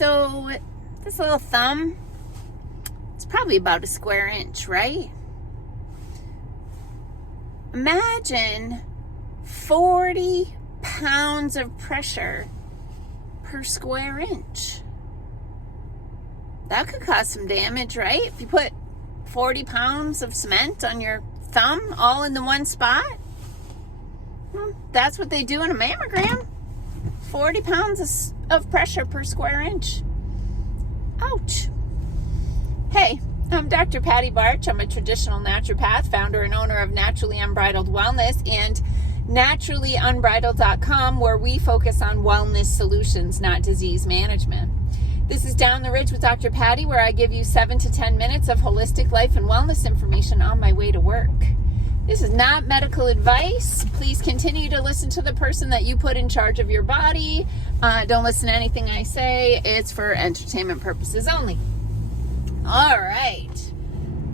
So this little thumb, it's probably about a square inch, right? Imagine 40 pounds of pressure per square inch. That could cause some damage, right? If you put 40 pounds of cement on your thumb all in the one spot. Well, that's what they do in a mammogram. 40 pounds of pressure per square inch. Ouch. Hey, I'm Dr. Patty Barch. I'm a traditional naturopath, founder and owner of Naturally Unbridled Wellness and naturallyunbridled.com, where we focus on wellness solutions, not disease management. This is Down the Ridge with Dr. Patty, where I give you 7 to 10 minutes of holistic life and wellness information on my way to work. This is not medical advice. Please continue to listen to the person that you put in charge of your body. Don't listen to anything I say. It's for entertainment purposes only. All right.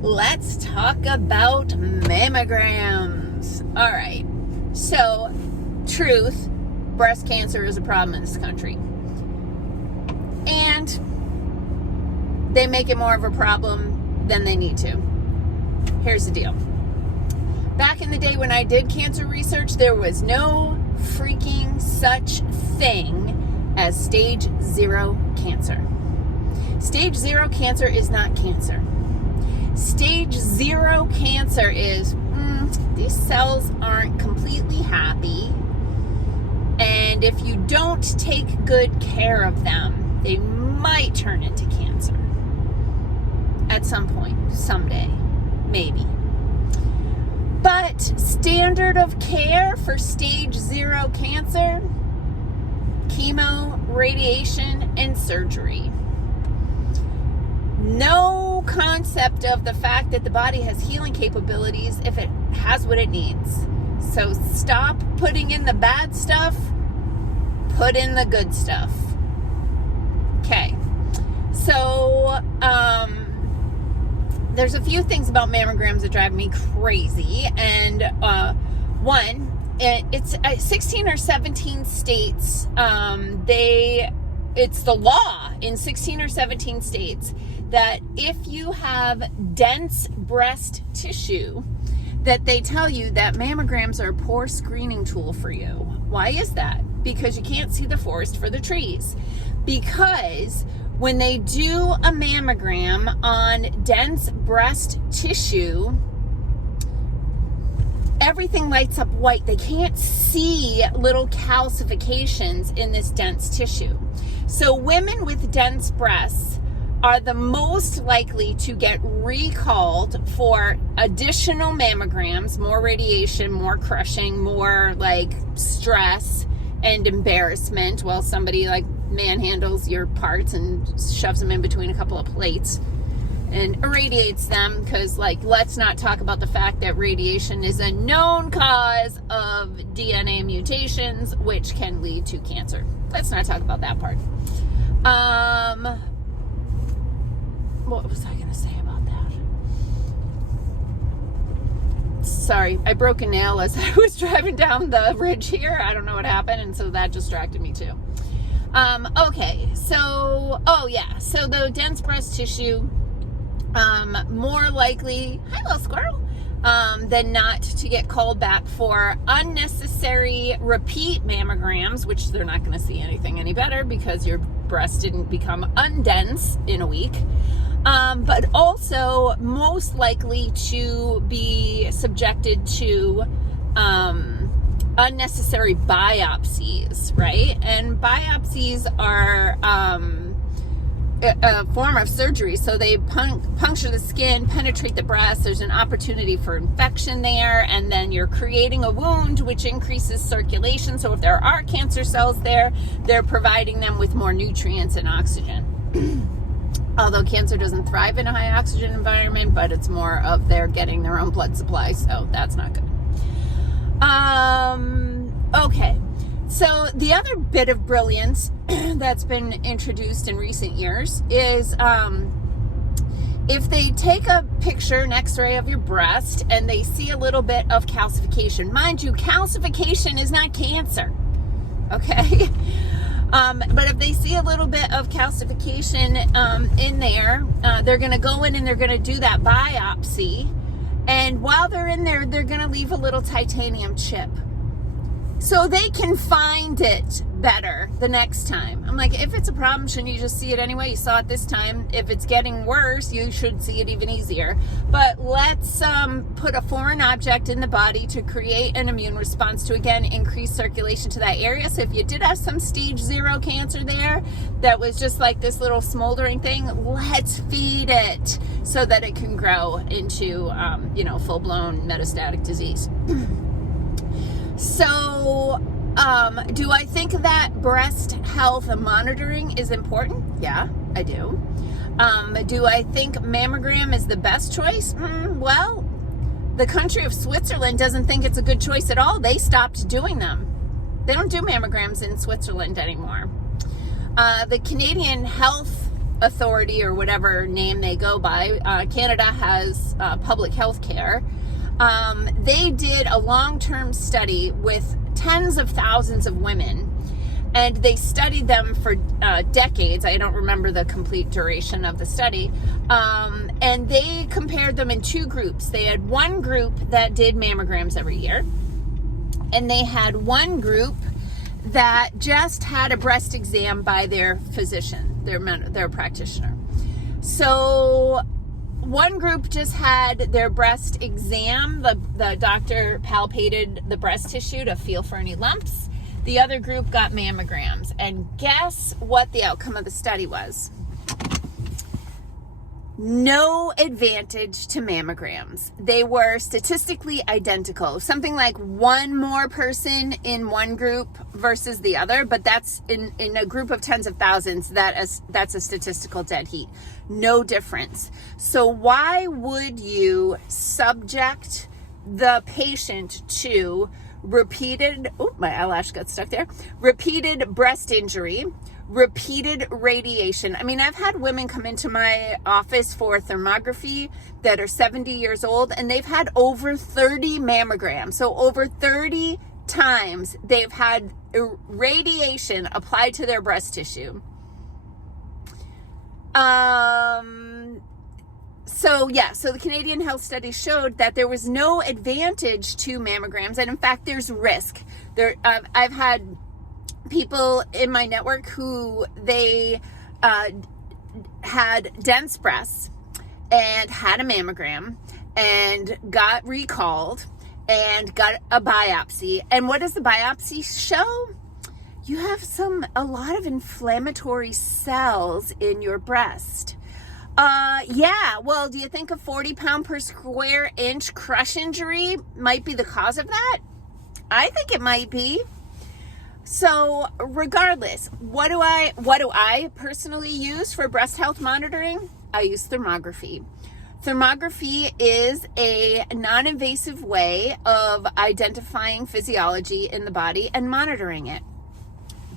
Let's talk about mammograms. All right. So, truth, breast cancer is a problem in this country. And they make it more of a problem than they need to. Here's the deal. Back in the day when I did cancer research, there was no freaking such thing as stage 0 cancer. Stage 0 cancer is not cancer. Stage 0 cancer is, these cells aren't completely happy. And if you don't take good care of them, they might turn into cancer. At some point, someday, maybe. But standard of care for stage 0 cancer, chemo, radiation, and surgery. No concept of the fact that the body has healing capabilities if it has what it needs. So stop putting in the bad stuff, put in the good stuff. Okay, so there's a few things about mammograms that drive me crazy. And one, it's 16 or 17 states, it's the law in 16 or 17 states that if you have dense breast tissue, that they tell you that mammograms are a poor screening tool for you. Why is that? Because you can't see the forest for the trees. Because when they do a mammogram on dense breast tissue, everything lights up white. They can't see little calcifications in this dense tissue. So women with dense breasts are the most likely to get recalled for additional mammograms, more radiation, more crushing, more like stress and embarrassment while somebody like manhandles your parts and shoves them in between a couple of plates and irradiates them, because like, let's not talk about the fact that radiation is a known cause of DNA mutations, which can lead to cancer. Let's not talk about that part. What was I going to say about that? Sorry, I broke a nail as I was driving down the ridge here. I don't know what happened, and so that distracted me too. Okay, so, so the dense breast tissue, more likely, hi little squirrel, than not to get called back for unnecessary repeat mammograms, which they're not going to see anything any better because your breast didn't become undense in a week. But also most likely to be subjected to unnecessary biopsies, right? And biopsies are a form of surgery. So they puncture the skin, penetrate the breast. There's an opportunity for infection there, and then you're creating a wound, which increases circulation. So if there are cancer cells there, they're providing them with more nutrients and oxygen. Although cancer doesn't thrive in a high oxygen environment, but it's more of they're getting their own blood supply, so that's not good. Okay, so the other bit of brilliance that's been introduced in recent years is if they take a picture, an x-ray of your breast, and they see a little bit of calcification. Mind you, calcification is not cancer, okay? But if they see a little bit of calcification in there, they're going to go in and they're going to do that biopsy. And while they're in there, they're going to leave a little titanium chip so they can find it better the next time. I'm like, if it's a problem, shouldn't you just see it anyway? You saw it this time. If it's getting worse, you should see it even easier. But let's put a foreign object in the body to create an immune response to, again, increase circulation to that area. So if you did have some stage 0 cancer there that was just like this little smoldering thing, let's feed it so that it can grow into, full-blown metastatic disease. So, do I think that breast health monitoring is important? Yeah, I do. Do I think mammogram is the best choice? Well, the country of Switzerland doesn't think it's a good choice at all. They stopped doing them. They don't do mammograms in Switzerland anymore. The Canadian Health Authority, or whatever name they go by, Canada has public health care. They did a long-term study with tens of thousands of women, and they studied them for decades. I don't remember the complete duration of the study. And they compared them in 2 groups. They had one group that did mammograms every year, and they had one group that just had a breast exam by their physician, their practitioner. So one group just had their breast exam. The doctor palpated the breast tissue to feel for any lumps. The other group got mammograms. And guess what the outcome of the study was? No advantage to mammograms. They were statistically identical. Something like one more person in one group versus the other, but that's in a group of tens of thousands, that's a statistical dead heat. No difference. So why would you subject the patient to repeated breast injury, repeated radiation? I mean, I've had women come into my office for thermography that are 70 years old, and they've had over 30 mammograms. So over 30 times they've had radiation applied to their breast tissue. So the Canadian Health Study showed that there was no advantage to mammograms, and in fact, there's risk. I've had people in my network who they had dense breasts and had a mammogram and got recalled and got a biopsy. And what does the biopsy show? You have a lot of inflammatory cells in your breast. Yeah, well, do you think a 40-pound per square inch crush injury might be the cause of that? I think it might be. So regardless, what do I personally use for breast health monitoring? I use thermography. Thermography is a non-invasive way of identifying physiology in the body and monitoring it.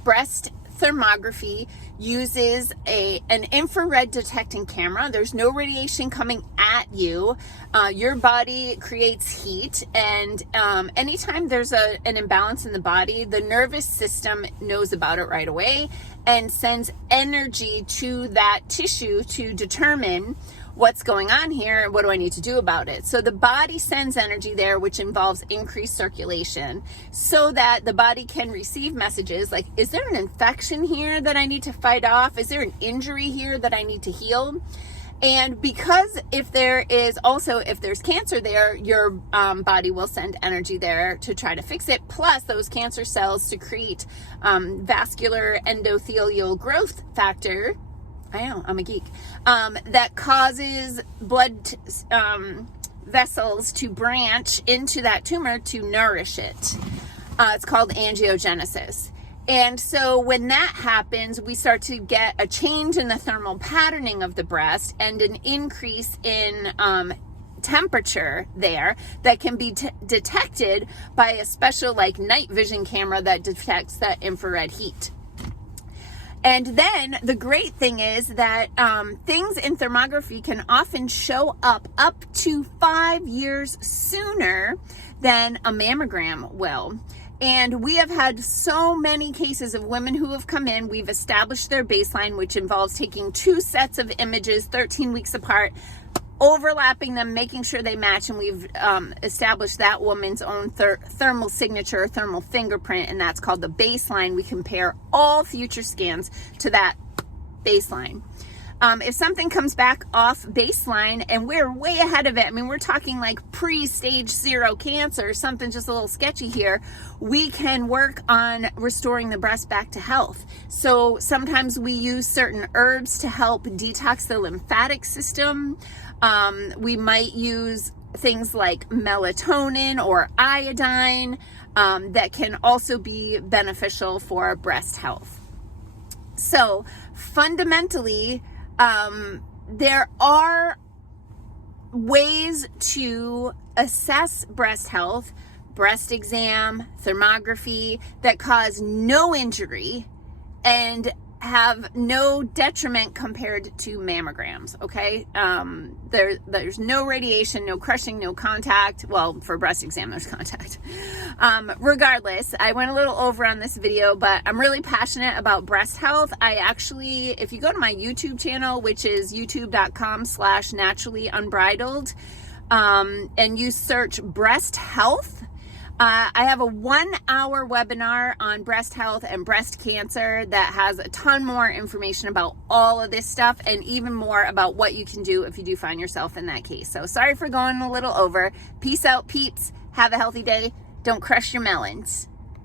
Breast thermography uses an infrared detecting camera. There's no radiation coming at you. Your body creates heat, and anytime there's an imbalance in the body, the nervous system knows about it right away and sends energy to that tissue to determine what's going on here and what do I need to do about it. So the body sends energy there, which involves increased circulation, so that the body can receive messages like, is there an infection here that I need to fight off? Is there an injury here that I need to heal? And because if there's cancer there, your body will send energy there to try to fix it. Plus, those cancer cells secrete vascular endothelial growth factor. I know, I'm a geek. That causes blood vessels to branch into that tumor to nourish it. It's called angiogenesis. And so when that happens, we start to get a change in the thermal patterning of the breast and an increase in temperature there that can be detected by a special night vision camera that detects that infrared heat. And then the great thing is that things in thermography can often show up to 5 years sooner than a mammogram will. And we have had so many cases of women who have come in. We've established their baseline, which involves taking 2 sets of images 13 weeks apart, overlapping them, making sure they match, and we've established that woman's own thermal signature, thermal fingerprint, and that's called the baseline. We compare all future scans to that baseline. If something comes back off baseline and we're way ahead of it, I mean, we're talking like pre-stage 0 cancer, something just a little sketchy here, we can work on restoring the breast back to health. So sometimes we use certain herbs to help detox the lymphatic system. We might use things like melatonin or iodine that can also be beneficial for breast health. So fundamentally, there are ways to assess breast health, breast exam, thermography, that cause no injury and have no detriment compared to mammograms, okay? There's no radiation, no crushing, no contact. Well, for breast exam, there's contact. Regardless, I went a little over on this video, but I'm really passionate about breast health. I actually, if you go to my YouTube channel, which is youtube.com/naturallyunbridled, and you search breast health, I have a 1-hour webinar on breast health and breast cancer that has a ton more information about all of this stuff and even more about what you can do if you do find yourself in that case. So sorry for going a little over. Peace out, peeps. Have a healthy day. Don't crush your melons.